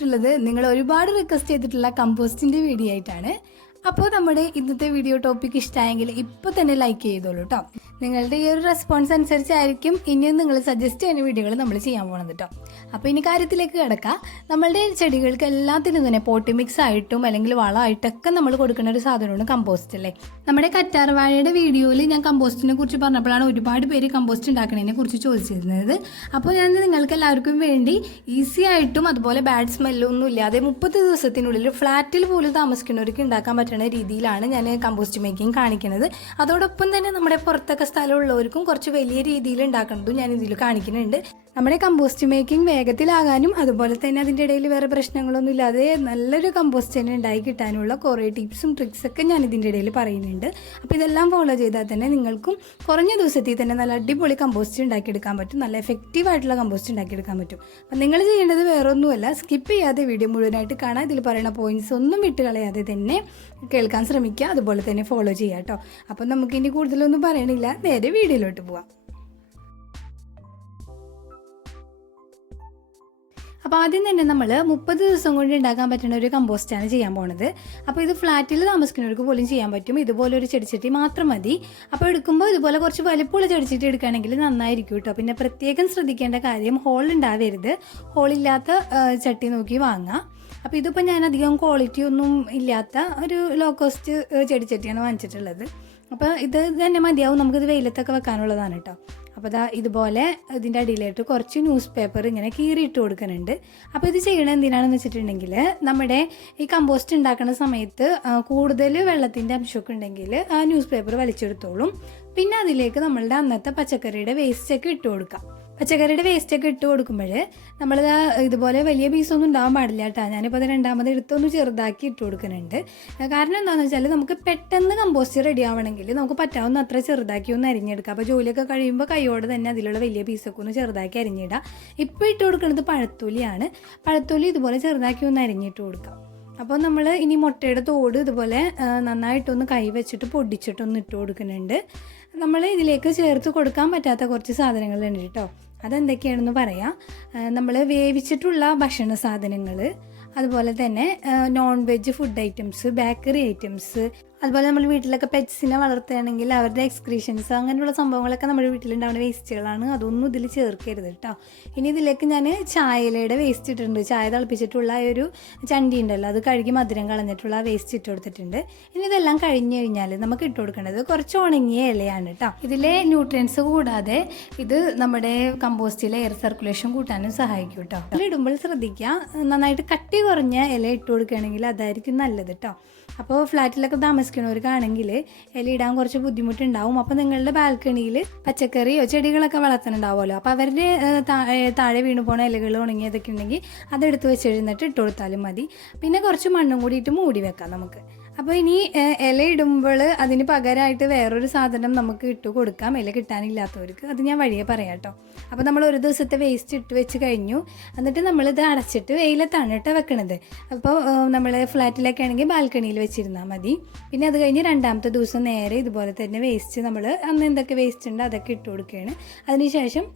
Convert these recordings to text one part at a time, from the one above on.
വന്നിട്ടുള്ളത് നിങ്ങൾ ഒരുപാട് റിക്വസ്റ്റ് ചെയ്തിട്ടുള്ള കമ്പോസ്റ്റിൻ്റെ വീഡിയോ ആയിട്ടാണ്. അപ്പോൾ നമ്മുടെ ഇന്നത്തെ വീഡിയോ ടോപ്പിക് ഇഷ്ടമായെങ്കിൽ ഇപ്പോൾ തന്നെ ലൈക്ക് ചെയ്തോളൂ കേട്ടോ. നിങ്ങളുടെ ഈ ഒരു റെസ്പോൺസ് അനുസരിച്ചായിരിക്കും ഇനിയും നിങ്ങൾ സജസ്റ്റ് ചെയ്യുന്ന വീഡിയോകൾ നമ്മൾ ചെയ്യാൻ പോകുന്നത് കേട്ടോ. അപ്പോൾ ഇനി കാര്യത്തിലേക്ക് കിടക്കാം. നമ്മളുടെ ചെടികൾക്ക് എല്ലാത്തിനും തന്നെ പോട്ടി മിക്സ് ആയിട്ടും അല്ലെങ്കിൽ വളമായിട്ടൊക്കെ നമ്മൾ കൊടുക്കുന്ന ഒരു സാധനമാണ് കമ്പോസ്റ്റ് അല്ലേ. നമ്മുടെ കറ്റാർവാഴയുടെ വീഡിയോയിൽ ഞാൻ കമ്പോസ്റ്റിനെ കുറിച്ച് പറഞ്ഞപ്പോഴാണ് ഒരുപാട് പേര് കമ്പോസ്റ്റ് ഉണ്ടാക്കുന്നതിനെ കുറിച്ച് ചോദിച്ചിരുന്നത്. അപ്പോൾ ഞാൻ നിങ്ങൾക്ക് എല്ലാവർക്കും വേണ്ടി ഈസി ആയിട്ടും അതുപോലെ ബാഡ് സ്മെല്ലൊന്നും ഇല്ലാതെ 30 ദിവസത്തിനുള്ളിൽ ഫ്ലാറ്റിൽ പോലും താമസിക്കുന്നവർക്ക് ഉണ്ടാക്കാൻ പറ്റുന്ന രീതിയിലാണ് ഞാൻ കമ്പോസ്റ്റ് മേക്കിംഗ് കാണിക്കുന്നത്. അതോടൊപ്പം തന്നെ നമ്മുടെ പുറത്തൊക്കെ സ്ഥലമുള്ളവർക്കും കുറച്ച് വലിയ രീതിയിൽ ഉണ്ടാക്കുന്നതും ഞാൻ ഇതിൽ കാണിക്കുന്നുണ്ട്. നമ്മുടെ കമ്പോസ്റ്റ് മേക്കിംഗ് വേഗത്തിലാകാനും അതുപോലെ തന്നെ അതിൻ്റെ ഇടയിൽ വേറെ പ്രശ്നങ്ങളൊന്നും ഇല്ലാതെ നല്ലൊരു കമ്പോസ്റ്റ് തന്നെ ഉണ്ടായി കിട്ടാനുള്ള കുറേ ടിപ്സും ട്രിക്സൊക്കെ ഞാൻ ഇതിൻ്റെ ഇടയിൽ പറയുന്നുണ്ട്. അപ്പോൾ ഇതെല്ലാം ഫോളോ ചെയ്താൽ തന്നെ നിങ്ങൾക്കും കുറഞ്ഞ ദിവസത്തിൽ തന്നെ നല്ല അടിപൊളി കമ്പോസ്റ്റ് ഉണ്ടാക്കിയെടുക്കാൻ പറ്റും. നല്ല എഫക്റ്റീവായിട്ടുള്ള കമ്പോസ്റ്റ് ഉണ്ടാക്കിയെടുക്കാൻ പറ്റും. അപ്പം നിങ്ങൾ ചെയ്യേണ്ടത് വേറൊന്നുമല്ല, സ്കിപ്പ് ചെയ്യാതെ വീഡിയോ മുഴുവനായിട്ട് കാണാം. ഇതിൽ പറയുന്ന പോയിന്റ്സ് ഒന്നും വിട്ട് കളയാതെ തന്നെ കേൾക്കാൻ ശ്രമിക്കുക, അതുപോലെ തന്നെ ഫോളോ ചെയ്യുക കേട്ടോ. അപ്പം നമുക്കിനി കൂടുതലൊന്നും പറയണില്ല, നേരെ വീഡിയോയിലോട്ട് പോവാം. അപ്പോൾ ആദ്യം തന്നെ നമ്മൾ 30 ദിവസം കൊണ്ട് ഉണ്ടാക്കാൻ പറ്റുന്ന ഒരു കമ്പോസ്റ്റാണ് ചെയ്യാൻ പോണത്. അപ്പോൾ ഇത് ഫ്ലാറ്റിൽ താമസിക്കുന്നവർക്ക് പോലും ചെയ്യാൻ പറ്റും. ഇതുപോലെ ഒരു ചെടിച്ചട്ടി മാത്രം മതി. അപ്പോൾ എടുക്കുമ്പോൾ ഇതുപോലെ കുറച്ച് വലിപ്പമുള്ള ചെടിച്ചട്ടി എടുക്കുകയാണെങ്കിൽ നന്നായിരിക്കും കേട്ടോ. പിന്നെ പ്രത്യേകം ശ്രദ്ധിക്കേണ്ട കാര്യം ഹോൾ ഉണ്ടാവരുത്. ഹോളില്ലാത്ത ചട്ടി നോക്കി വാങ്ങാം. അപ്പോൾ ഇതിപ്പോൾ ഞാൻ അധികം ക്വാളിറ്റി ഒന്നും ഇല്ലാത്ത ഒരു ലോ കോസ്റ്റ് ചെടിച്ചട്ടിയാണ് വാങ്ങിച്ചിട്ടുള്ളത്. അപ്പോൾ ഇത് തന്നെ മതിയാവും, നമുക്കിത് വെയിലത്തൊക്കെ വെക്കാനുള്ളതാണ് കേട്ടോ. അപ്പോൾ ഇതുപോലെ ഇതിൻ്റെ അടിയിലായിട്ട് കുറച്ച് ന്യൂസ് പേപ്പർ ഇങ്ങനെ കീറിയിട്ട് കൊടുക്കുന്നുണ്ട്. അപ്പോൾ ഇത് ചെയ്യണത് എന്തിനാണെന്ന് വെച്ചിട്ടുണ്ടെങ്കിൽ നമ്മുടെ ഈ കമ്പോസ്റ്റ് ഉണ്ടാക്കുന്ന സമയത്ത് കൂടുതൽ വെള്ളത്തിൻ്റെ അംശമൊക്കെ ഉണ്ടെങ്കിൽ ആ ന്യൂസ് പേപ്പർ വലിച്ചെടുത്തോളും. പിന്നെ അതിലേക്ക് നമ്മളുടെ അന്നത്തെ പച്ചക്കറിയുടെ വേസ്റ്റൊക്കെ ഇട്ട് കൊടുക്കാം. പച്ചക്കറിയുടെ വേസ്റ്റൊക്കെ ഇട്ട് കൊടുക്കുമ്പോൾ നമ്മൾ ഇതുപോലെ വലിയ പീസൊന്നും ഉണ്ടാവാൻ പാടില്ല കേട്ടോ. ഞാനിപ്പോൾ അത് രണ്ടാമത് എടുത്തൊന്ന് ചെറുതാക്കി ഇട്ട് കൊടുക്കുന്നുണ്ട്. കാരണം എന്താണെന്ന് വെച്ചാൽ നമുക്ക് പെട്ടെന്ന് കമ്പോസ്റ്റ് റെഡി ആവണമെങ്കിൽ നമുക്ക് പറ്റാവുന്ന അത്ര ചെറുതാക്കി ഒന്ന് അരിഞ്ഞെടുക്കാം. അപ്പോൾ ജോലിയൊക്കെ കഴിയുമ്പോൾ കൈയോടെ തന്നെ അതിലുള്ള വലിയ പീസൊക്കെ ഒന്ന് ചെറുതാക്കി അരിഞ്ഞിടാം. ഇപ്പോൾ ഇട്ട് കൊടുക്കുന്നത് പഴത്തൊലിയാണ്. പഴത്തൊലി ഇതുപോലെ ചെറുതാക്കി ഒന്ന് അരിഞ്ഞിട്ട് കൊടുക്കാം. അപ്പോൾ നമ്മൾ ഇനി മുട്ടയുടെ തോട് ഇതുപോലെ നന്നായിട്ടൊന്ന് കൈ വെച്ചിട്ട് പൊടിച്ചിട്ടൊന്ന് ഇട്ട് കൊടുക്കുന്നുണ്ട്. നമ്മൾ ഇതിലേക്ക് ചേർത്ത് കൊടുക്കാൻ പറ്റാത്ത കുറച്ച് സാധനങ്ങളുണ്ട് കേട്ടോ. അതെന്തൊക്കെയാണെന്ന് പറയാം. നമ്മൾ വേവിച്ചിട്ടുള്ള ഭക്ഷണ സാധനങ്ങൾ, അതുപോലെ തന്നെ non veg food items, bakery items, അതുപോലെ നമ്മൾ വീട്ടിലൊക്കെ പെറ്റ്സിനെ വളർത്തുകയാണെങ്കിൽ അവരുടെ എക്സ്ക്രീഷൻസ് അങ്ങനെയുള്ള സംഭവങ്ങളൊക്കെ നമ്മുടെ വീട്ടിലുണ്ടാവുന്ന വേസ്റ്റുകളാണ്. അതൊന്നും ഇതിൽ ചേർക്കരുത് കേട്ടോ. ഇനി ഇതിലേക്ക് ഞാൻ ചായയിലയുടെ വേസ്റ്റ് ഇട്ടിട്ടുണ്ട്. ചായ തിളപ്പിച്ചിട്ടുള്ള ഒരു ചണ്ടി ഉണ്ടല്ലോ, അത് കഴുകി മധുരം കളഞ്ഞിട്ടുള്ള വേസ്റ്റ് ഇട്ട് കൊടുത്തിട്ടുണ്ട്. ഇനി ഇതെല്ലാം കഴിഞ്ഞ് കഴിഞ്ഞാൽ നമുക്ക് ഇട്ട് കൊടുക്കേണ്ടത് കുറച്ച് ഉണങ്ങിയ ഇലയാണ് കേട്ടോ. ഇതിലെ ന്യൂട്രിയൻസ് കൂടാതെ ഇത് നമ്മുടെ കമ്പോസ്റ്റിലെ എയർ സർക്കുലേഷൻ കൂട്ടാനും സഹായിക്കും കേട്ടോ. ഇടുമ്പോൾ ശ്രദ്ധിക്കുക, നന്നായിട്ട് കട്ടി കുറഞ്ഞ ഇല ഇട്ട് കൊടുക്കുകയാണെങ്കിൽ അതായിരിക്കും നല്ലത് കേട്ടോ. അപ്പോൾ ഫ്ലാറ്റിലൊക്കെ താമസിക്കുന്നവർക്കാണെങ്കിൽ ഇല ഇടാൻ കുറച്ച് ബുദ്ധിമുട്ടുണ്ടാവും. അപ്പോൾ നിങ്ങളുടെ ബാൽക്കണിയിൽ പച്ചക്കറിയോ ചെടികളൊക്കെ വളർത്തുന്നുണ്ടാവുമല്ലോ, അപ്പോൾ അവരുടെ താഴെ വീണു പോണ ഇലകൾ ഉണങ്ങിയതൊക്കെ ഉണ്ടെങ്കിൽ അതെടുത്ത് വെച്ചിരുന്നിട്ട് ഇട്ട് കൊടുത്താലും മതി. പിന്നെ കുറച്ച് മണ്ണും കൂടി ഇട്ട് മൂടി വെക്കാം നമുക്ക്. അപ്പോൾ ഇനി ഇല ഇടുമ്പോൾ അതിന് പകരമായിട്ട് വേറൊരു സാധനം നമുക്ക് ഇട്ട് കൊടുക്കാം, ഇല കിട്ടാനില്ലാത്തവർക്ക്. അത് ഞാൻ വഴിയെ പറയാം കേട്ടോ. അപ്പോൾ നമ്മൾ ഒരു ദിവസത്തെ വേസ്റ്റ് ഇട്ട് വെച്ച് കഴിഞ്ഞു. എന്നിട്ട് നമ്മളിത് അടച്ചിട്ട് വെയിലത്താണ് കേട്ടോ വെക്കണത്. അപ്പോൾ നമ്മൾ ഫ്ലാറ്റിലൊക്കെ ആണെങ്കിൽ ബാൽക്കണിയിൽ വെച്ചിരുന്നാൽ മതി. പിന്നെ അത് കഴിഞ്ഞ് രണ്ടാമത്തെ ദിവസം നേരെ ഇതുപോലെ തന്നെ വേസ്റ്റ് നമ്മൾ അന്ന് എന്തൊക്കെ വേസ്റ്റ് ഉണ്ട് അതൊക്കെ ഇട്ട് കൊടുക്കുകയാണ്. അതിനുശേഷം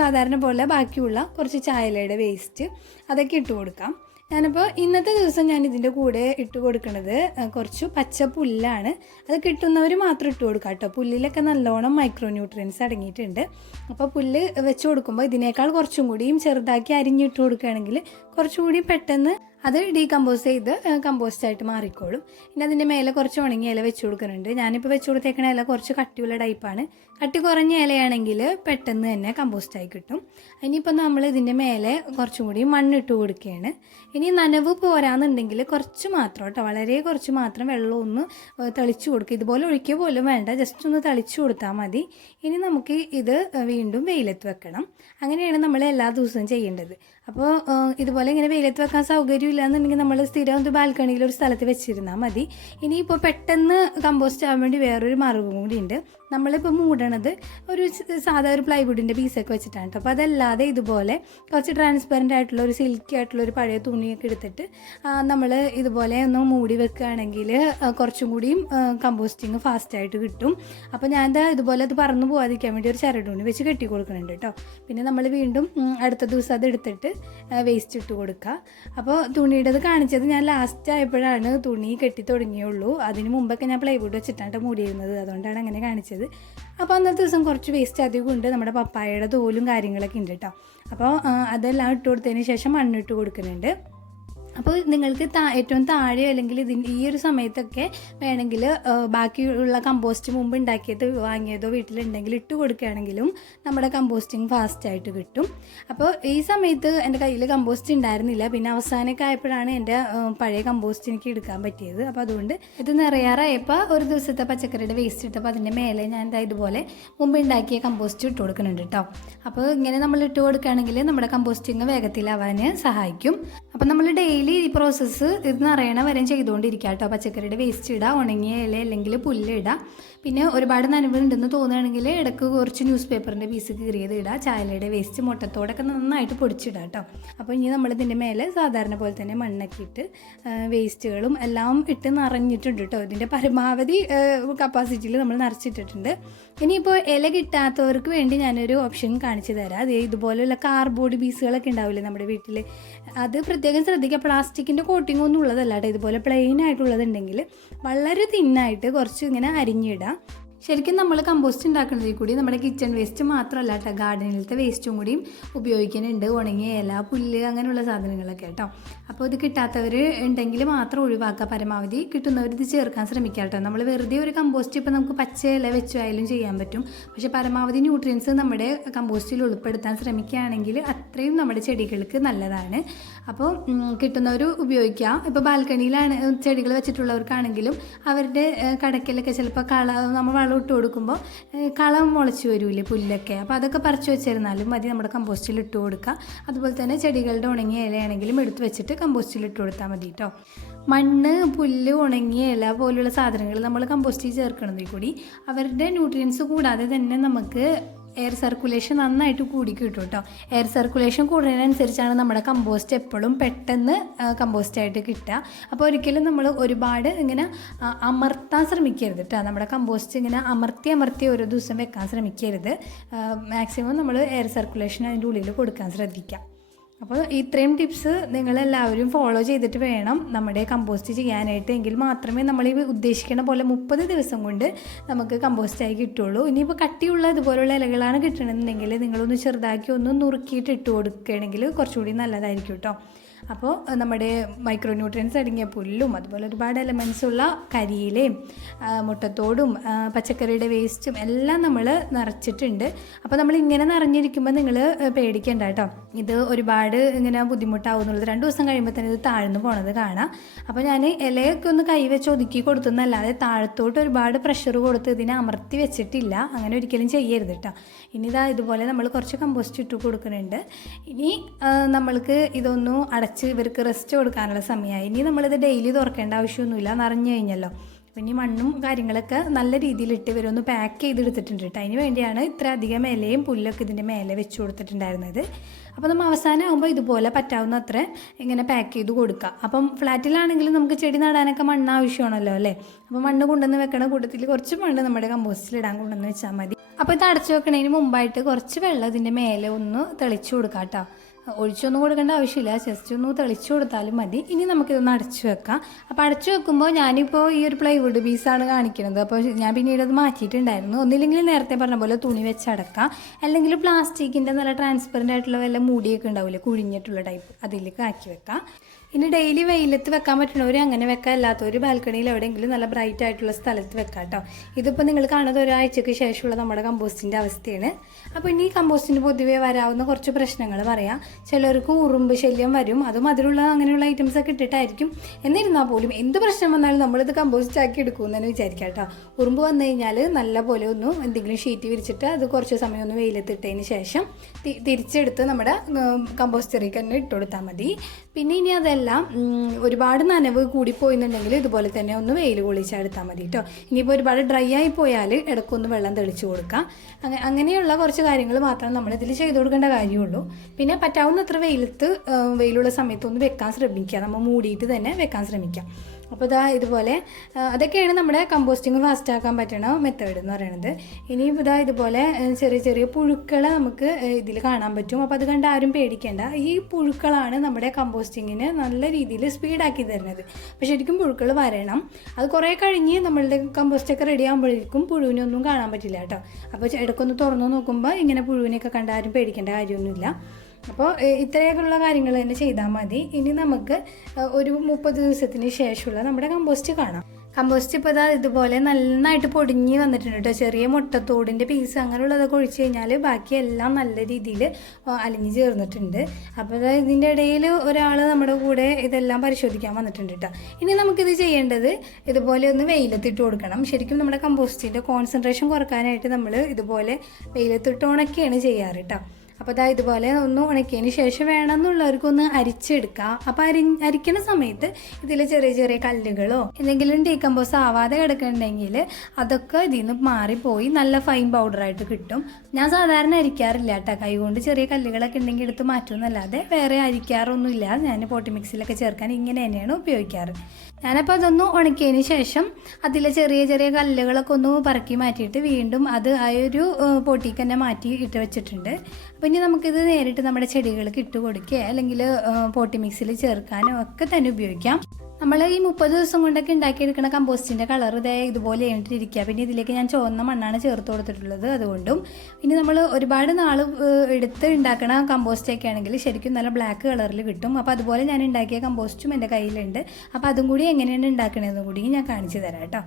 സാധാരണ പോലെ ബാക്കിയുള്ള കുറച്ച് ചായലയുടെ വേസ്റ്റ് അതൊക്കെ ഇട്ട് കൊടുക്കാം. ഞാനിപ്പോൾ ഇന്നത്തെ ദിവസം ഞാൻ ഇതിൻ്റെ കൂടെ ഇട്ട് കൊടുക്കുന്നത് കുറച്ച് പച്ച പുല്ലാണ്. അത് കിട്ടുന്നവർ മാത്രം ഇട്ട് കൊടുക്കാം കേട്ടോ. പുല്ലിലൊക്കെ നല്ലോണം മൈക്രോ ന്യൂട്രിയൻസ് അടങ്ങിയിട്ടുണ്ട്. അപ്പോൾ പുല്ല് വെച്ച് കൊടുക്കുമ്പോൾ ഇതിനേക്കാൾ കുറച്ചും കൂടിയും ചെറുതാക്കി അരിഞ്ഞിട്ട് കൊടുക്കുകയാണെങ്കിൽ കുറച്ചുകൂടി പെട്ടെന്ന് അത് ഡീകമ്പോസ് ചെയ്ത് കമ്പോസ്റ്റായിട്ട് മാറിക്കോളും. ഇനി അതിൻ്റെ മേലെ കുറച്ച് ഉണങ്ങിയ ഇല വെച്ച് കൊടുക്കുന്നുണ്ട്. ഞാനിപ്പോൾ വെച്ച് കൊടുത്തേക്കണ ഇല കുറച്ച് കട്ടിയുള്ള ടൈപ്പാണ്. കട്ടി കുറഞ്ഞ ഇലയാണെങ്കിൽ പെട്ടെന്ന് തന്നെ കമ്പോസ്റ്റായി കിട്ടും. ഇനിയിപ്പോൾ നമ്മൾ ഇതിൻ്റെ മേലെ കുറച്ചും കൂടി മണ്ണിട്ട് കൊടുക്കുകയാണ്. ഇനി നനവ് പോരാന്നുണ്ടെങ്കിൽ കുറച്ച് മാത്രം കേട്ടോ, വളരെ കുറച്ച് മാത്രം വെള്ളം ഒന്ന് തെളിച്ച് കൊടുക്കുക. ഇതുപോലെ ഒഴിക്കുക പോലും വേണ്ട, ജസ്റ്റ് ഒന്ന് തെളിച്ച് കൊടുത്താൽ മതി. ഇനി നമുക്ക് ഇത് വീണ്ടും വെയിലത്ത് വെക്കണം. അങ്ങനെയാണ് നമ്മൾ എല്ലാ ദിവസവും ചെയ്യേണ്ടത്. അപ്പോൾ ഇതുപോലെ ഇങ്ങനെ വെയിലത്ത് വെക്കാൻ സൗകര്യമില്ല എന്നുണ്ടെങ്കിൽ നമ്മൾ സ്ഥിരം ഒരു ബാൽക്കണിയിൽ ഒരു സ്ഥലത്ത് വെച്ചിരുന്നാൽ മതി. ഇനിയിപ്പോൾ പെട്ടെന്ന് കമ്പോസ്റ്റ് ആവാൻ വേണ്ടി വേറൊരു മാർഗ്ഗം കൂടി ഉണ്ട്. നമ്മളിപ്പോൾ മൂടണത് ഒരു സാധാ ഒരു പ്ലൈവുഡിൻ്റെ പീസൊക്കെ വെച്ചിട്ടാണ് കേട്ടോ. അപ്പോൾ അതല്ലാതെ ഇതുപോലെ കുറച്ച് ട്രാൻസ്പെറൻ്റ് ആയിട്ടുള്ള ഒരു സിൽക്കി ആയിട്ടുള്ള ഒരു പഴയ തുണിയൊക്കെ എടുത്തിട്ട് നമ്മൾ ഇതുപോലെ ഒന്ന് മൂടി വെക്കുകയാണെങ്കിൽ കുറച്ചും കൂടിയും കമ്പോസ്റ്റിങ് ഫാസ്റ്റായിട്ട് കിട്ടും. അപ്പോൾ ഞാൻ എന്താ ഇതുപോലെ അത് പറന്നു പോകാതിരിക്കാൻ വേണ്ടി ഒരു ചരടുണി വെച്ച് കെട്ടി കൊടുക്കുന്നുണ്ട് കേട്ടോ. പിന്നെ നമ്മൾ വീണ്ടും അടുത്ത ദിവസം അത് എടുത്തിട്ട് വേസ്റ്റ് ഇട്ട് കൊടുക്കുക. അപ്പോൾ തുണിയുടേത് കാണിച്ചത് ഞാൻ ലാസ്റ്റ് ആയപ്പോഴാണ് തുണി കെട്ടി തുടങ്ങിയുള്ളൂ. അതിന് മുമ്പൊക്കെ ഞാൻ പ്ലൈവുഡ് വെച്ചിട്ടാണ് മൂടിയിരുന്നത്, അതുകൊണ്ടാണ് അങ്ങനെ കാണിച്ചത്. അപ്പോൾ അന്നത്തെ ദിവസം കുറച്ച് വേസ്റ്റ് അധികം ഉണ്ട്, നമ്മുടെ പപ്പായയുടെ തോലും കാര്യങ്ങളൊക്കെ ഉണ്ട് കേട്ടോ. അപ്പോൾ അതെല്ലാം ഇട്ട് കൊടുത്തതിന് ശേഷം മണ്ണിട്ട് കൊടുക്കുന്നുണ്ട്. അപ്പോൾ നിങ്ങൾക്ക് ഏറ്റവും താഴെ അല്ലെങ്കിൽ ഈ ഒരു സമയത്തൊക്കെ വേണമെങ്കിൽ ബാക്കിയുള്ള കമ്പോസ്റ്റ് മുമ്പ് ഉണ്ടാക്കിയത് വാങ്ങിയതോ വീട്ടിലുണ്ടെങ്കിൽ ഇട്ട് കൊടുക്കുകയാണെങ്കിലും നമ്മുടെ കമ്പോസ്റ്റിങ് ഫാസ്റ്റായിട്ട് കിട്ടും. അപ്പോൾ ഈ സമയത്ത് എൻ്റെ കയ്യിൽ കമ്പോസ്റ്റ് ഉണ്ടായിരുന്നില്ല, പിന്നെ അവസാനമൊക്കെ ആയപ്പോഴാണ് എൻ്റെ പഴയ കമ്പോസ്റ്റ് എനിക്ക് എടുക്കാൻ പറ്റിയത്. അപ്പോൾ അതുകൊണ്ട് ഇത് നിറയാറായപ്പോൾ ഒരു ദിവസത്തെ പച്ചക്കറിയുടെ വേസ്റ്റ് ഇട്ടപ്പോൾ അതിൻ്റെ മേലെ ഞാൻ ഇതുപോലെ മുമ്പ് ഉണ്ടാക്കിയ കമ്പോസ്റ്റ് ഇട്ട് കൊടുക്കുന്നുണ്ട് കേട്ടോ. അപ്പോൾ ഇങ്ങനെ നമ്മൾ ഇട്ട് കൊടുക്കുകയാണെങ്കിൽ നമ്മുടെ കമ്പോസ്റ്റിങ് വേഗത്തിലാവാൻ സഹായിക്കും. അപ്പോൾ നമ്മൾ ഡെയിലി ഈ പ്രോസസ്സ് ഇത് നിറയണ വരെ ചെയ്തുകൊണ്ടിരിക്കുക കേട്ടോ. പച്ചക്കറിയുടെ വേസ്റ്റ് ഇടുക, ഉണങ്ങിയ ഇല അല്ലെങ്കിൽ പുല്ല് ഇടുക. പിന്നെ ഒരുപാട് നനവുണ്ടെന്ന് തോന്നുകയാണെങ്കിൽ ഇടയ്ക്ക് കുറച്ച് ന്യൂസ് പേപ്പറിൻ്റെ പീസ് കീറിയത് ഇടുക. ചായലയുടെ വേസ്റ്റ് മുട്ടത്തോടൊക്കെ നന്നായിട്ട് പൊടിച്ചിടുക കേട്ടോ. അപ്പോൾ ഇനി നമ്മളിതിൻ്റെ മേലെ സാധാരണ പോലെ തന്നെ മണ്ണൊക്കെ ഇട്ട് വേസ്റ്റുകളും എല്ലാം ഇട്ട് നിറഞ്ഞിട്ടുണ്ട് കേട്ടോ. ഇതിൻ്റെ പരമാവധി കപ്പാസിറ്റിയിൽ നമ്മൾ നിറച്ചിട്ടിട്ടുണ്ട്. ഇനിയിപ്പോൾ ഇല കിട്ടാത്തവർക്ക് വേണ്ടി ഞാനൊരു ഓപ്ഷൻ കാണിച്ചു തരാം. അത് ഇതുപോലെയുള്ള കാർഡ്ബോർഡ് പീസുകളൊക്കെ ഉണ്ടാവില്ലേ നമ്മുടെ വീട്ടിൽ, അത് പ്രത്യേകം ശ്രദ്ധിക്കുക. പ്ലാസ്റ്റിക്കിൻ്റെ കോട്ടിംഗ് ഒന്നും ഉള്ളതല്ല കേട്ടോ. ഇതുപോലെ പ്ലെയിൻ ആയിട്ടുള്ളതുണ്ടെങ്കിൽ വളരെ തിന്നായിട്ട് കുറച്ച് ഇങ്ങനെ അരിഞ്ഞിടുക. ശരിക്കും നമ്മൾ കമ്പോസ്റ്റ് ഉണ്ടാക്കുന്നതിൽ കൂടി നമ്മുടെ കിച്ചൺ വേസ്റ്റ് മാത്രമല്ല കേട്ടോ, ഗാർഡനിലത്തെ വേസ്റ്റും കൂടിയും ഉപയോഗിക്കുന്നുണ്ട്. ഉണങ്ങിയ ഇല, പുല്ല്, അങ്ങനെയുള്ള സാധനങ്ങളൊക്കെ കേട്ടോ. അപ്പോൾ ഇത് കിട്ടാത്തവർ ഉണ്ടെങ്കിൽ മാത്രം ഒഴിവാക്കുക. പരമാവധി കിട്ടുന്നവർ ഇത് ചേർക്കാൻ ശ്രമിക്കുക കേട്ടോ. നമ്മൾ വെറുതെ ഒരു കമ്പോസ്റ്റ് ഇപ്പോൾ നമുക്ക് പച്ച ഇല വെച്ചായാലും ചെയ്യാൻ പറ്റും. പക്ഷേ പരമാവധി ന്യൂട്രിയൻസ് നമ്മുടെ കമ്പോസ്റ്റിൽ ഉൾപ്പെടുത്താൻ ശ്രമിക്കുകയാണെങ്കിൽ അത്രയും നമ്മുടെ ചെടികൾക്ക് നല്ലതാണ്. അപ്പോൾ കിട്ടുന്നവർ ഉപയോഗിക്കുക. ഇപ്പോൾ ബാൽക്കണിയിലാണ് ചെടികൾ വെച്ചിട്ടുള്ളവർക്കാണെങ്കിലും അവരുടെ കടക്കലൊക്കെ ചിലപ്പോൾ നമ്മൾ ഇട്ട് കൊടുക്കുമ്പോൾ കളം മുളച്ച് വരൂലേ പുല്ലൊക്കെ, അപ്പോൾ അതൊക്കെ പറിച്ചു വെച്ചിരുന്നാലും മതി. നമ്മുടെ കമ്പോസ്റ്റിൽ ഇട്ട് കൊടുക്കുക. അതുപോലെ തന്നെ ചെടികളുടെ ഉണങ്ങിയ ഇലയാണെങ്കിലും എടുത്ത് വെച്ചിട്ട് കമ്പോസ്റ്റിൽ ഇട്ട് കൊടുത്താൽ മതി കേട്ടോ. മണ്ണ്, പുല്ല്, ഉണങ്ങിയ ഇല പോലുള്ള സാധനങ്ങൾ നമ്മൾ കമ്പോസ്റ്റിൽ ചേർക്കണതിൽ കൂടി അവരുടെ ന്യൂട്രിയൻസ് കൂടാതെ തന്നെ നമുക്ക് എയർ സർക്കുലേഷൻ നന്നായിട്ട് കൂടി കിട്ടും കേട്ടോ. എയർ സർക്കുലേഷൻ കൂടുന്നതിനനുസരിച്ചാണ് നമ്മുടെ കമ്പോസ്റ്റ് എപ്പോഴും പെട്ടെന്ന് കമ്പോസ്റ്റായിട്ട് കിട്ടുക. അപ്പോൾ ഒരിക്കലും നമ്മൾ ഒരുപാട് ഇങ്ങനെ അമർത്താൻ ശ്രമിക്കരുത് കേട്ടോ. നമ്മുടെ കമ്പോസ്റ്റ് ഇങ്ങനെ അമർത്തി ഓരോ ദിവസം വെക്കാൻ ശ്രമിക്കരുത്. മാക്സിമം നമ്മൾ എയർ സർക്കുലേഷൻ അതിൻ്റെ ഉള്ളിൽ കൊടുക്കാൻ ശ്രദ്ധിക്കാം. അപ്പോൾ ഇത്രയും ടിപ്സ് നിങ്ങളെല്ലാവരും ഫോളോ ചെയ്തിട്ട് വേണം നമ്മുടെ കമ്പോസ്റ്റ് ചെയ്യാനായിട്ട്. എങ്കിൽ മാത്രമേ നമ്മൾ ഈ ഉദ്ദേശിക്കുന്ന പോലെ 30 ദിവസം കൊണ്ട് നമുക്ക് കമ്പോസ്റ്റായി കിട്ടുള്ളൂ. ഇനിയിപ്പോൾ കട്ടിയുള്ള ഇതുപോലുള്ള ഇലകളാണ് കിട്ടണമെന്നുണ്ടെങ്കിൽ നിങ്ങളൊന്ന് ചെറുതാക്കി ഒന്ന് നുറുക്കിയിട്ട് ഇട്ട് കൊടുക്കുകയാണെങ്കിൽ കുറച്ചുകൂടി നല്ലതായിരിക്കും കേട്ടോ. അപ്പോൾ നമ്മുടെ മൈക്രോ ന്യൂട്രിയൻസ് അടങ്ങിയ പുല്ലും അതുപോലെ ഒരുപാട് എലമെൻറ്റ്സ് ഉള്ള കരിയിലയും മുട്ടത്തോടും പച്ചക്കറിയുടെ വേസ്റ്റും എല്ലാം നമ്മൾ നിറച്ചിട്ടുണ്ട്. അപ്പോൾ നമ്മൾ ഇങ്ങനെ നിറഞ്ഞിരിക്കുമ്പോൾ നിങ്ങൾ പേടിക്കേണ്ട കേട്ടോ. ഇത് ഒരുപാട് ഇങ്ങനെ ബുദ്ധിമുട്ടാവും എന്നുള്ളത് 2 ദിവസം കഴിയുമ്പോൾ തന്നെ ഇത് താഴ്ന്നു പോണത് കാണാം. അപ്പോൾ ഞാൻ ഇലയൊക്കെ ഒന്ന് കൈവച്ച് ഒതുക്കി കൊടുത്തെന്നല്ലാതെ താഴത്തോട്ട് ഒരുപാട് പ്രഷർ കൊടുത്ത് ഇതിനെ അമർത്തി വെച്ചിട്ടില്ല. അങ്ങനെ ഒരിക്കലും ചെയ്യരുത് കേട്ടോ. ഇനി ഇതുപോലെ നമ്മൾ കുറച്ച് കമ്പോസ്റ്റ് ഇട്ട് കൊടുക്കുന്നുണ്ട്. ഇനി നമ്മൾക്ക് ഇതൊന്നും ഇവർക്ക് റെസ്റ്റ് കൊടുക്കാനുള്ള സമയമായി. ഇനി നമ്മളിത് ഡെയിലി തുറക്കേണ്ട ആവശ്യമൊന്നുമില്ല, നിറഞ്ഞു കഴിഞ്ഞല്ലോ. പിന്നെ മണ്ണും കാര്യങ്ങളൊക്കെ നല്ല രീതിയിലിട്ട് ഇവരൊന്ന് പാക്ക് ചെയ്തെടുത്തിട്ടുണ്ട് കേട്ടോ. അതിന് വേണ്ടിയാണ് ഇത്ര അധികം ഇലയും പുല്ലൊക്കെ ഇതിൻ്റെ മേലെ വെച്ച് കൊടുത്തിട്ടുണ്ടായിരുന്നത്. അപ്പോൾ നമ്മൾ അവസാനം ആകുമ്പോൾ ഇതുപോലെ പറ്റാവുന്ന അത്ര ഇങ്ങനെ പാക്ക് ചെയ്ത് കൊടുക്കുക. അപ്പം ഫ്ലാറ്റിലാണെങ്കിലും നമുക്ക് ചെടി നടാനൊക്കെ മണ്ണ് ആവശ്യമാണല്ലോ അല്ലേ. അപ്പോൾ മണ്ണ് കൊണ്ടുവന്ന് വെക്കണ കൂട്ടത്തിൽ കുറച്ച് മണ്ണ് നമ്മുടെ കമ്പോസ്റ്റിൽ ഇടാൻ കൊണ്ടുവന്ന് വെച്ചാൽ മതി. അപ്പോൾ ഇത് അടച്ചു വെക്കണതിന് മുമ്പായിട്ട് കുറച്ച് വെള്ളം ഇതിൻ്റെ മേലെ ഒന്ന് തെളിച്ച് കൊടുക്കാം കേട്ടോ. ഒഴിച്ചൊന്നും കൊടുക്കേണ്ട ആവശ്യമില്ല, ജസ്റ്റ് ഒന്ന് തെളിച്ചു കൊടുത്താലും മതി. ഇനി നമുക്കിതൊന്ന് അടച്ചു വെക്കാം. അപ്പോൾ അടച്ചു വെക്കുമ്പോൾ ഞാനിപ്പോൾ ഈ ഒരു പ്ലൈവുഡ് പീസാണ് കാണിക്കുന്നത്. അപ്പോൾ ഞാൻ പിന്നീട് അത് മാറ്റിയിട്ടുണ്ടായിരുന്നു. ഒന്നില്ലെങ്കിൽ നേരത്തെ പറഞ്ഞ പോലെ തുണി വെച്ച് അടക്കാം, അല്ലെങ്കിൽ പ്ലാസ്റ്റിക്കിൻ്റെ നല്ല ട്രാൻസ്പെറൻ്റ് ആയിട്ടുള്ള വല്ല മൂടിയൊക്കെ ഉണ്ടാവില്ലേ, കുഴിഞ്ഞിട്ടുള്ള ടൈപ്പ്, അതിലേക്ക് ആക്കി വെക്കാം. ഇനി ഡെയിലി വെയിലത്ത് വെക്കാൻ പറ്റുന്നവർ അങ്ങനെ വെക്കാം, അല്ലാത്തവർ ബാൽക്കണിയിൽ എവിടെയെങ്കിലും നല്ല ബ്രൈറ്റ് ആയിട്ടുള്ള സ്ഥലത്ത് വെക്കാം കേട്ടോ. ഇതിപ്പോൾ നിങ്ങൾ കാണുന്നത് ഒരാഴ്ചയ്ക്ക് ശേഷമുള്ള നമ്മുടെ കമ്പോസ്റ്റിൻ്റെ അവസ്ഥയാണ്. അപ്പോൾ ഇനി കമ്പോസ്റ്റിന് പൊതുവേ വരാവുന്ന കുറച്ച് പ്രശ്നങ്ങൾ പറയാം. ചിലർക്ക് ഉറുമ്പ് ശല്യം വരും, അതും അതിലുള്ള അങ്ങനെയുള്ള ഐറ്റംസ് ഒക്കെ ഇട്ടിട്ടായിരിക്കും. എന്നിരുന്നാൽ പോലും എന്ത് പ്രശ്നം വന്നാലും നമ്മളിത് കമ്പോസ്റ്റ് ആക്കി എടുക്കുമെന്ന് വിചാരിക്കാം കേട്ടോ. ഉറുമ്പ് വന്നു കഴിഞ്ഞാൽ നല്ല പോലെ ഒന്ന് എന്തെങ്കിലും ഷീറ്റ് വിരിച്ചിട്ട് അത് കുറച്ച് സമയം ഒന്ന് വെയിലത്തിട്ടതിന് ശേഷം തിരിച്ചെടുത്ത് നമ്മുടെ കമ്പോസ്റ്ററിലേക്ക് തന്നെ ഇട്ട് കൊടുത്താൽ മതി. പിന്നെ ഇനി അതല്ല എല്ലാം ഒരുപാട് നനവ് കൂടിപ്പോയിന്നുണ്ടെങ്കിൽ ഇതുപോലെ തന്നെ ഒന്ന് വെയിൽ കൊള്ളിച്ചെടുത്താൽ മതി കേട്ടോ. ഇനിയിപ്പോൾ ഒരുപാട് ഡ്രൈ ആയി പോയാൽ ഇടയ്ക്കൊന്ന് വെള്ളം തെളിച്ച് കൊടുക്കാം. അങ്ങനെയുള്ള കുറച്ച് കാര്യങ്ങൾ മാത്രം നമ്മളിതിൽ ചെയ്ത് കൊടുക്കേണ്ട കാര്യമുള്ളൂ. പിന്നെ പറ്റാവുന്നത്ര വെയിലുള്ള സമയത്തൊന്ന് വെക്കാൻ ശ്രമിക്കുക, നമ്മൾ മൂടിയിട്ട് തന്നെ വെക്കാൻ ശ്രമിക്കാം. അപ്പോൾ ഇതുപോലെ അതൊക്കെയാണ് നമ്മുടെ കമ്പോസ്റ്റിങ് ഫാസ്റ്റാക്കാൻ പറ്റുന്ന മെത്തേഡ് എന്ന് പറയുന്നത്. ഇനി ഇതുപോലെ ചെറിയ ചെറിയ പുഴുക്കളെ നമുക്ക് ഇതിൽ കാണാൻ പറ്റും. അപ്പോൾ അത് കണ്ട് ആരും പേടിക്കേണ്ട. ഈ പുഴുക്കളാണ് നമ്മുടെ കമ്പോസ്റ്റിങ്ങിന് നല്ല രീതിയിൽ സ്പീഡാക്കി തരുന്നത്. അപ്പോൾ ശരിക്കും പുഴുക്കൾ വരണം. അത് കുറേ കഴിഞ്ഞ് നമ്മളുടെ കമ്പോസ്റ്റൊക്കെ റെഡി ആകുമ്പോഴേക്കും പുഴുവിനൊന്നും കാണാൻ പറ്റില്ല കേട്ടോ. അപ്പോൾ ഇടയ്ക്കൊന്ന് തുറന്നു നോക്കുമ്പോൾ ഇങ്ങനെ പുഴുവിനെയൊക്കെ കണ്ട് ആരും പേടിക്കേണ്ട കാര്യമൊന്നുമില്ല. അപ്പോൾ ഇത്രയൊക്കെയുള്ള കാര്യങ്ങൾ തന്നെ ചെയ്താൽ മതി. ഇനി നമുക്ക് ഒരു 30 ദിവസത്തിന് ശേഷമുള്ള നമ്മുടെ കമ്പോസ്റ്റ് കാണാം. കമ്പോസ്റ്റ് ഇപ്പോൾ ഇതുപോലെ നന്നായിട്ട് പൊടിഞ്ഞ് വന്നിട്ടുണ്ട് കേട്ടോ. ചെറിയ മുട്ടത്തോടിൻ്റെ പീസ് അങ്ങനെയുള്ളതൊക്കെ ഒഴിച്ച് കഴിഞ്ഞാൽ ബാക്കിയെല്ലാം നല്ല രീതിയിൽ അലിഞ്ഞ് ചേർന്നിട്ടുണ്ട്. അപ്പോൾ ഇതിൻ്റെ ഇടയിൽ ഒരാൾ നമ്മുടെ കൂടെ ഇതെല്ലാം പരിശോധിക്കാൻ വന്നിട്ടുണ്ട് കേട്ടോ. ഇനി നമുക്കിത് ചെയ്യേണ്ടത് ഇതുപോലെ ഒന്ന് വെയിലത്തിട്ട് കൊടുക്കണം. ശരിക്കും നമ്മുടെ കമ്പോസ്റ്റിൻ്റെ കോൺസെൻട്രേഷൻ കുറക്കാനായിട്ട് നമ്മൾ ഇതുപോലെ വെയിലത്തിട്ട് ഉണക്കിയാണ് ചെയ്യാറ് കേട്ടോ. അപ്പോൾ ഇതുപോലെ ഒന്ന് ഉണക്കിയതിന് ശേഷം വേണമെന്നുള്ളവർക്കൊന്ന് അരിച്ചെടുക്കാം. അപ്പോൾ അരിക്കുന്ന സമയത്ത് ഇതിൽ ചെറിയ ചെറിയ കല്ലുകളോ എന്തെങ്കിലും ഡീകമ്പോസ് ആവാതെ കിടക്കുന്നുണ്ടെങ്കിൽ അതൊക്കെ ഇതിൽ നിന്ന് മാറിപ്പോയി നല്ല ഫൈൻ പൗഡറായിട്ട് കിട്ടും. ഞാൻ സാധാരണ അരിക്കാറില്ല കേട്ടോ. കൈകൊണ്ട് ചെറിയ കല്ലുകളൊക്കെ ഉണ്ടെങ്കിൽ എടുത്ത് മാറ്റുമെന്നല്ലാതെ വേറെ അരിക്കാറൊന്നുമില്ല. ഞാൻ പോട്ടി മിക്സിലൊക്കെ ചേർക്കാൻ ഇങ്ങനെ തന്നെയാണ് ഉപയോഗിക്കാറ്. ഞാനപ്പോൾ അതൊന്ന് ഉണക്കിയതിന് ശേഷം അതിലെ ചെറിയ ചെറിയ കല്ലുകളൊക്കെ ഒന്ന് പറക്കി മാറ്റിയിട്ട് വീണ്ടും അത് ആ ഒരു പൊട്ടിക്ക് തന്നെ മാറ്റി ഇട്ട് വെച്ചിട്ടുണ്ട്. അപ്പോൾ ഇനി നമുക്കിത് നേരിട്ട് നമ്മുടെ ചെടികൾക്ക് ഇട്ട് കൊടുക്കുക അല്ലെങ്കിൽ പോട്ടി മിക്സിൽ ചേർക്കാനോ ഒക്കെ തന്നെ ഉപയോഗിക്കാം. നമ്മൾ ഈ 30 ദിവസം കൊണ്ടൊക്കെ ഉണ്ടാക്കിയെടുക്കുന്ന കമ്പോസ്റ്റിൻ്റെ കളർ ഇതുപോലെ ഇരിക്കുക. പിന്നെ ഇതിലേക്ക് ഞാൻ ചുവന്ന മണ്ണാണ് ചേർത്ത് കൊടുത്തിട്ടുള്ളത്. അതുകൊണ്ടും ഇനി നമ്മൾ ഒരുപാട് നാൾ എടുത്ത് ഉണ്ടാക്കണ കമ്പോസ്റ്റൊക്കെ ആണെങ്കിൽ ശരിക്കും നല്ല ബ്ലാക്ക് കളറിൽ കിട്ടും. അപ്പോൾ അതുപോലെ ഞാൻ ഉണ്ടാക്കിയ കമ്പോസ്റ്റും എൻ്റെ കയ്യിലുണ്ട്. അപ്പോൾ അതും കൂടി എങ്ങനെയാണ് ഉണ്ടാക്കണതെന്നും കൂടി ഞാൻ കാണിച്ചു തരാം കേട്ടോ.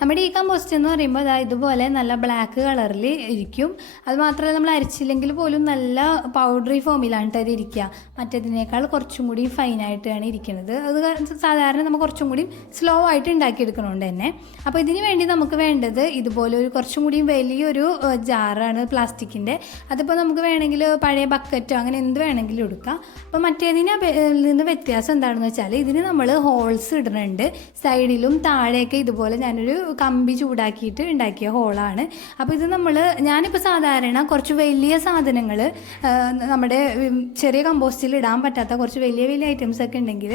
നമ്മുടെ ഈ കമ്പോസ്റ്റ് എന്ന് പറയുമ്പോൾ ഇതുപോലെ നല്ല ബ്ലാക്ക് കളറിൽ ഇരിക്കും. അത് മാത്രമല്ല നമ്മൾ അരിച്ചില്ലെങ്കിൽ പോലും നല്ല പൗഡറി ഫോമിലാണ് ഇത് ഇരിക്കുക. മറ്റേതിനേക്കാൾ കുറച്ചും കൂടി ഫൈനായിട്ടാണ് ഇരിക്കുന്നത്. അത് സാധാരണ നമ്മൾ കുറച്ചും കൂടി സ്ലോ ആയിട്ട് ഉണ്ടാക്കിയെടുക്കണോണ്ട് തന്നെ. അപ്പോൾ ഇതിന് വേണ്ടി നമുക്ക് വേണ്ടത് ഇതുപോലെ ഒരു കുറച്ചും കൂടി വലിയൊരു ജാറാണ് പ്ലാസ്റ്റിക്കിൻ്റെ. അതിപ്പോൾ നമുക്ക് വേണമെങ്കിൽ പഴയ ബക്കറ്റോ അങ്ങനെ എന്ത് വേണമെങ്കിലും എടുക്കാം. അപ്പോൾ മറ്റേതിന് നിന്ന് വ്യത്യാസം എന്താണെന്ന് വെച്ചാൽ ഇതിന് നമ്മൾ ഹോൾസ് ഇടുന്നുണ്ട്. സൈഡിലും താഴെയൊക്കെ ഇതുപോലെ ഞാനൊരു കമ്പി ചൂടാക്കിയിട്ട് ഉണ്ടാക്കിയ ഹോളാണ്. അപ്പോൾ ഇത് ഞാനിപ്പോൾ സാധാരണ കുറച്ച് വലിയ സാധനങ്ങൾ നമ്മുടെ ചെറിയ കമ്പോസ്റ്റിൽ ഇടാൻ പറ്റാത്ത കുറച്ച് വലിയ വലിയ ഐറ്റംസ് ഒക്കെ ഉണ്ടെങ്കിൽ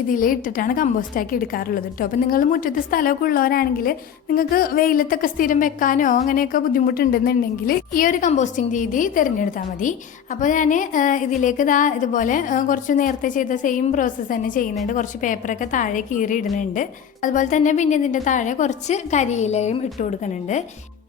ഇതിൽ ഇട്ടിട്ടാണ് കമ്പോസ്റ്റാക്കി എടുക്കാറുള്ളത് കേട്ടോ. അപ്പോൾ നിങ്ങൾ മുറ്റത്ത് സ്ഥലമൊക്കെ ഉള്ളവരാണെങ്കിൽ നിങ്ങൾക്ക് വെയിലത്തൊക്കെ സ്ഥിരം വെക്കാനോ അങ്ങനെയൊക്കെ ബുദ്ധിമുട്ടുണ്ടെന്നുണ്ടെങ്കിൽ ഈ ഒരു കമ്പോസ്റ്റിംഗ് രീതി തിരഞ്ഞെടുത്താൽ മതി. അപ്പോൾ ഞാൻ ഇതിലേക്ക് ഇതുപോലെ കുറച്ച് നേരത്തെ ചെയ്ത സെയിം പ്രോസസ്സ് തന്നെ ചെയ്യുന്നുണ്ട്. കുറച്ച് പേപ്പറൊക്കെ താഴെ കീറി ഇടുന്നുണ്ട്. അതുപോലെ തന്നെ പിന്നെ ഇതിൻ്റെ താഴെ കുറച്ച് കരിയിലയും ഇട്ട് കൊടുക്കുന്നുണ്ട്.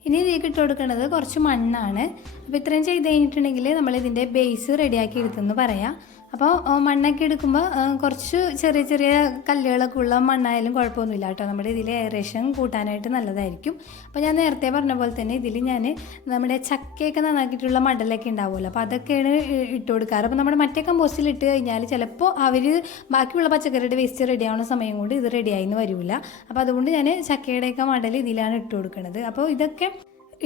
ഇനി ഇതിലേക്ക് ഇട്ട് കൊടുക്കുന്നത് കുറച്ച് മണ്ണാണ്. അപ്പോൾ ഇത്രയും ചെയ്ത് കഴിഞ്ഞിട്ടുണ്ടെങ്കിൽ നമ്മളിതിൻ്റെ ബേസ് റെഡിയാക്കി എടുത്തെന്ന് പറയാം. അപ്പോൾ മണ്ണൊക്കെ എടുക്കുമ്പോൾ കുറച്ച് ചെറിയ ചെറിയ കല്ലുകളൊക്കെ ഉള്ള മണ്ണായാലും കുഴപ്പമൊന്നുമില്ല കേട്ടോ. നമ്മുടെ ഇതിൽ എയറേഷൻ കൂട്ടാനായിട്ട് നല്ലതായിരിക്കും. അപ്പോൾ ഞാൻ നേരത്തെ പറഞ്ഞ പോലെ തന്നെ ഇതിൽ ഞാൻ നമ്മുടെ ചക്കയൊക്കെ നന്നാക്കിയിട്ടുള്ള മടലൊക്കെ ഉണ്ടാവുമല്ലോ, അപ്പോൾ അതൊക്കെയാണ് ഇട്ട് കൊടുക്കാറ്. അപ്പോൾ നമ്മുടെ മറ്റേ കമ്പോസ്റ്റിൽ ഇട്ട് കഴിഞ്ഞാൽ ചിലപ്പോൾ അവർ ബാക്കിയുള്ള പച്ചക്കറിയുടെ വേസ്റ്റ് റെഡി ആവുന്ന സമയം കൊണ്ട് ഇത് റെഡിയായിന്ന് വരില്ല. അപ്പോൾ അതുകൊണ്ട് ഞാൻ ചക്കയുടെയൊക്കെ മടൽ ഇതിലാണ് ഇട്ട് കൊടുക്കുന്നത്. അപ്പോൾ ഇതൊക്കെ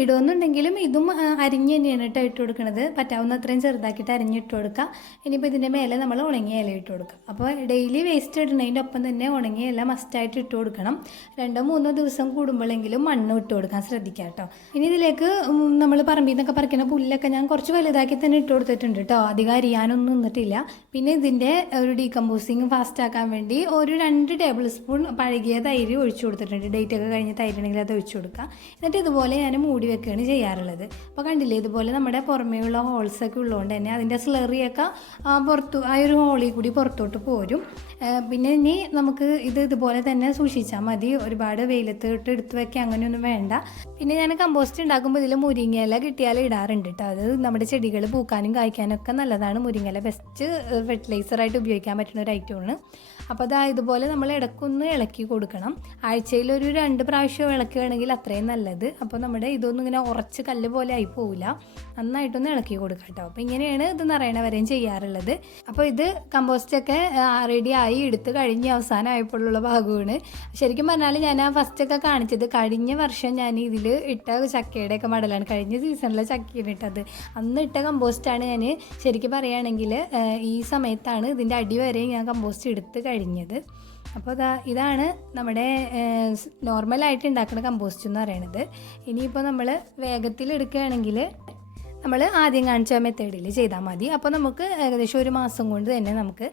ഇടുമെന്നുണ്ടെങ്കിലും ഇതും അരിഞ്ഞ് തന്നെയാണ് ഇട്ട് കൊടുക്കുന്നത്. പറ്റാവുന്ന അത്രയും ചെറുതാക്കിയിട്ട് അരിഞ്ഞിട്ട് കൊടുക്കുക. ഇനിയിപ്പോൾ ഇതിൻ്റെ മേലെ നമ്മൾ ഉണങ്ങിയ ഇല ഇട്ട് കൊടുക്കുക. അപ്പോൾ ഡെയിലി വേസ്റ്റ് ഇടുന്നതിൻ്റെ ഒപ്പം തന്നെ ഉണങ്ങിയ ഇല മസ്റ്റായിട്ട് ഇട്ട് കൊടുക്കണം. 2-3 ദിവസം കൂടുമ്പോഴെങ്കിലും മണ്ണ് ഇട്ട് കൊടുക്കാൻ ശ്രദ്ധിക്കുക കേട്ടോ. ഇനി ഇതിലേക്ക് നമ്മൾ പറമ്പിൽ നിന്നൊക്കെ പറിക്കുന്ന പുല്ലൊക്കെ ഞാൻ കുറച്ച് വലുതാക്കി തന്നെ ഇട്ട് കൊടുത്തിട്ടുണ്ട് കേട്ടോ. അധികം അരിയാനൊന്നും നിന്നിട്ടില്ല. പിന്നെ ഇതിൻ്റെ ഒരു ഡീകമ്പോസിങ് ഫാസ്റ്റ് ആക്കാൻ വേണ്ടി ഒരു 2 ടേബിൾ സ്പൂൺ പഴകിയ തൈര് ഒഴിച്ചു കൊടുത്തിട്ടുണ്ട്. ഡേറ്റ് ഒക്കെ കഴിഞ്ഞ് തൈരുണ്ടെങ്കിൽ അത് ഒഴിച്ചു കൊടുക്കുക. എന്നിട്ട് ഇതുപോലെ ഞാൻ മൂടി വെക്കുകയാണ് ചെയ്യാറുള്ളത്. അപ്പോൾ കണ്ടില്ലേ, ഇതുപോലെ നമ്മുടെ പുറമേയുള്ള ഹോൾസൊക്കെ ഉള്ളതുകൊണ്ട് തന്നെ അതിൻ്റെ സ്ലറിയൊക്കെ പുറത്തു ആ ഒരു ഹോളിൽ കൂടി പുറത്തോട്ട് പോരും. പിന്നെ ഇനി നമുക്ക് ഇതുപോലെ തന്നെ സൂക്ഷിച്ചാൽ മതി. ഒരുപാട് വെയിലത്തോട്ട് എടുത്ത് വയ്ക്കുക അങ്ങനെയൊന്നും വേണ്ട. പിന്നെ ഞാൻ കമ്പോസ്റ്റ് ഉണ്ടാക്കുമ്പോൾ ഇതിൽ മുരിങ്ങയില കിട്ടിയാൽ ഇടാറുണ്ട് കേട്ടോ. അത് നമ്മുടെ ചെടികൾ പൂക്കാനും കായ്ക്കാനും ഒക്കെ നല്ലതാണ്. മുരിങ്ങയില ബെസ്റ്റ് ഫെർട്ടിലൈസറായിട്ട് ഉപയോഗിക്കാൻ പറ്റുന്ന ഒരു ഐറ്റമാണ്. അപ്പോൾ ഇതുപോലെ നമ്മൾ ഇടയ്ക്കൊന്ന് ഇളക്കി കൊടുക്കണം. ആഴ്ചയിൽ ഒരു 2 പ്രാവശ്യം ഇളക്കുകയാണെങ്കിൽ അത്രയും നല്ലത്. അപ്പോൾ നമ്മുടെ ഇതൊന്നും ഇങ്ങനെ ഉറച്ച് കല്ല് പോലെ ആയി പോവില്ല. നന്നായിട്ടൊന്ന് ഇളക്കി കൊടുക്കുക കേട്ടോ. അപ്പോൾ ഇങ്ങനെയാണ് ഇത് നിറയണ വരെയും ചെയ്യാറുള്ളത്. അപ്പോൾ ഇത് കമ്പോസ്റ്റൊക്കെ റെഡിയായി എടുത്ത് കഴിഞ്ഞ് അവസാനമായപ്പോഴുള്ള ഭാഗമാണ്. ശരിക്കും പറഞ്ഞാൽ ഞാൻ ആ ഫസ്റ്റൊക്കെ കാണിച്ചത് കഴിഞ്ഞ വർഷം ഞാൻ ഇതിൽ ഇട്ട ചക്കയുടെയൊക്കെ മടലാണ്, കഴിഞ്ഞ സീസണിലെ ചക്കയാണ് ഇട്ടത്. അന്ന് ഇട്ട കമ്പോസ്റ്റാണ് ഞാൻ ശരിക്കും പറയുകയാണെങ്കിൽ ഈ സമയത്താണ് ഇതിൻ്റെ അടി വരെ ഞാൻ കമ്പോസ്റ്റ് എടുത്ത് കഴിഞ്ഞത്. അപ്പോൾ ഇതാണ് നമ്മുടെ നോർമലായിട്ട് ഉണ്ടാക്കുന്ന കമ്പോസ്റ്റ് എന്ന് പറയുന്നത്. ഇനിയിപ്പോൾ നമ്മൾ വേഗത്തിൽ എടുക്കുകയാണെങ്കിൽ നമ്മൾ ആദ്യം കാണിച്ച മെത്തേഡിൽ ചെയ്താൽ മതി. അപ്പോൾ നമുക്ക് ഏകദേശം 1 മാസം കൊണ്ട് തന്നെ നമുക്ക്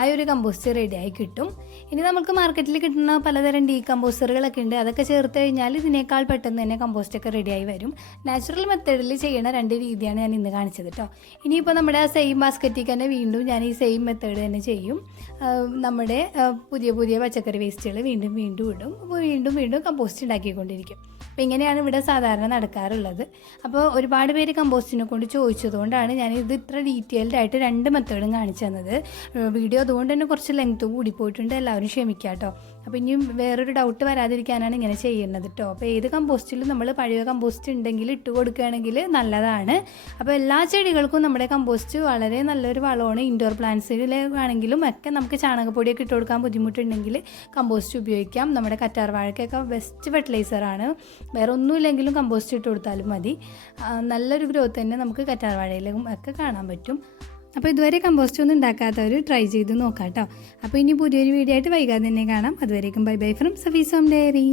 ആ ഒരു കമ്പോസ്റ്റ് റെഡിയായി കിട്ടും. ഇനി നമുക്ക് മാർക്കറ്റിൽ കിട്ടുന്ന പലതരം കമ്പോസ്റ്ററുകളൊക്കെ ഉണ്ട്. അതൊക്കെ ചേർത്ത് കഴിഞ്ഞാൽ ഇതിനേക്കാൾ പെട്ടെന്ന് തന്നെ കമ്പോസ്റ്റൊക്കെ റെഡിയായി വരും. നാച്ചുറൽ മെത്തേഡിൽ ചെയ്യണ 2 രീതിയാണ് ഞാൻ ഇന്ന് കാണിച്ചത് കേട്ടോ. ഇനിയിപ്പോൾ നമ്മുടെ ആ സെയിം ബാസ്ക്കറ്റിൽ തന്നെ വീണ്ടും ഞാൻ ഈ സെയിം മെത്തേഡ് തന്നെ ചെയ്യും. നമ്മുടെ പുതിയ പച്ചക്കറി വേസ്റ്റുകൾ വീണ്ടും ഇടും. വീണ്ടും കമ്പോസ്റ്റ് ഉണ്ടാക്കിക്കൊണ്ടിരിക്കും. അപ്പോൾ ഇങ്ങനെയാണ് ഇവിടെ സാധാരണ നടക്കാറുള്ളത്. അപ്പോൾ ഒരുപാട് പേര് കമ്പോസ്റ്റിനെ കൊണ്ട് ചോദിച്ചതുകൊണ്ടാണ് ഞാൻ ഇത് ഇത്ര ഡീറ്റെയിൽഡ് ആയിട്ട് 2 മെത്തേഡും കാണിച്ചു തന്നത്. വീഡിയോ അതുകൊണ്ട് തന്നെ കുറച്ച് ലെങ്ത് കൂടിപ്പോയിട്ടുണ്ട്, എല്ലാവരും ക്ഷമിക്കുക കേട്ടോ. അപ്പോൾ ഇനിയും വേറൊരു ഡൗട്ട് വരാതിരിക്കാനാണ് ഇങ്ങനെ ചെയ്യുന്നത് കേട്ടോ. അപ്പോൾ ഏത് കമ്പോസ്റ്റിലും നമ്മൾ പഴയ കമ്പോസ്റ്റ് ഉണ്ടെങ്കിൽ ഇട്ട് കൊടുക്കുകയാണെങ്കിൽ നല്ലതാണ്. അപ്പോൾ എല്ലാ ചെടികൾക്കും നമ്മുടെ കമ്പോസ്റ്റ് വളരെ നല്ലൊരു വളമാണ്. ഇൻഡോർ പ്ലാന്റ്സിലാണെങ്കിലും ഒക്കെ നമുക്ക് ചാണകപ്പൊടിയൊക്കെ ഇട്ട് കൊടുക്കാൻ ബുദ്ധിമുട്ടുണ്ടെങ്കിൽ കമ്പോസ്റ്റ് ഉപയോഗിക്കാം. നമ്മുടെ കറ്റാർ വാഴയ്ക്കൊക്കെ ബെസ്റ്റ് ഫെർട്ടിലൈസറാണ്. വേറെ ഒന്നുമില്ലെങ്കിലും കമ്പോസ്റ്റ് ഇട്ട് കൊടുത്താലും മതി. നല്ലൊരു ഗ്രോത്ത് തന്നെ നമുക്ക് കറ്റാർ വാഴയിലും ഒക്കെ കാണാൻ പറ്റും. അപ്പോൾ ഇതുവരെ കമ്പോസ്റ്റ് ഒന്നും ഉണ്ടാക്കാത്തവർ ട്രൈ ചെയ്ത് നോക്കാം കേട്ടോ. അപ്പോൾ ഇനി പുതിയൊരു വീഡിയോ ആയിട്ട് വൈകാതെ തന്നെ കാണാം. അതുവരേക്കും ബൈ ബൈ ഫ്രം സഫീഷോമെഡിയറി.